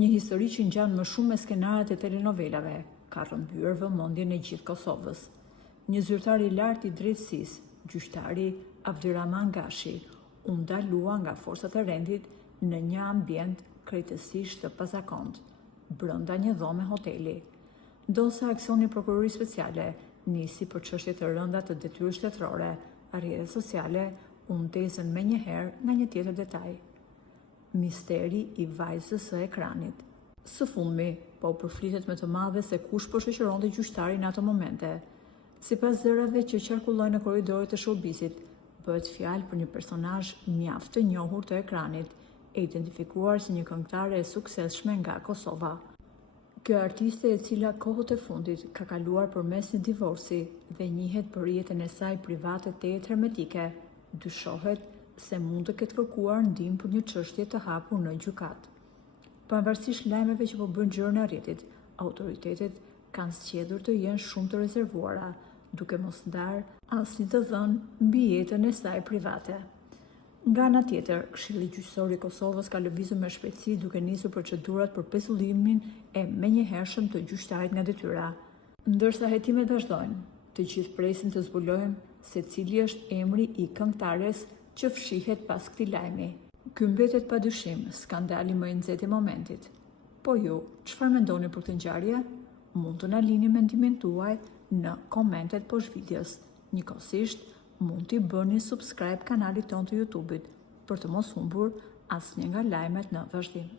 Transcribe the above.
Një histori që ngjan më shumë me skenaret e telenovelave, ka rrëmbyer vëmendjen e gjithë Kosovës. Një zyrtar i lartë i drejtësisë, gjyqtari Abdyrahman Gashi, u ndalua nga forcat e rendit në një ambient krejtësisht të pazakontë, brenda një dhome hoteli. Ndosë aksioni i prokurorisë speciale nisi për çështje të rënda të detyrës shtetërore, rrjetet sociale u ndezën menjëherë nga një tjetër detaj: misteri i vajzës së ekranit. Së fundmi, po përflitet me të madhe se kush po shoqëronte gjyqtarin në ato momente. Sipas zërave që qarkullojnë në korridoret e showbizit, bëhet fjalë për një personazh mjaft të njohur të ekranit, e identifikuar si një këngëtare e suksesshme nga Kosova. Kjo artiste, e cila kohët e fundit ka kaluar përmes një divorci dhe njihet për jetën e saj private tejet hermetike, dyshohet se mund të ketë kërkuar ndihmë për një çështje të hapur në gjykat. Pavarësisht lajmeve që po bëjnë gjuar në rrjetit, autoritetet kanë zgjedhur të jenë shumë të rezervuara, duke mos ndarë asnjë të dhënë mbi jetën e saj private. Nga ana tjetër, Këshilli Gjyqësor i Kosovës ka lëvizur me shpejtësi duke nisur procedurat për pezullimin e menjëhershëm të gjyqtarit nga detyra. Ndërsa hetimet vazhdojnë, të gjithë presin të zbulojmë se cili është emri i këngëtares që fshihet pas këtij lajmi. Ky mbetet padyshim skandali më i nxehtë i momentit. Po ju, çfarë mendoni për këtë ngjarje? Mund të na lini mendimin tuaj në komentet poshtë videos. Njëkohësisht, mund t'i bëni subscribe kanalit ton të YouTube-it për të mos humbur asnjë nga lajmet në vazhdim.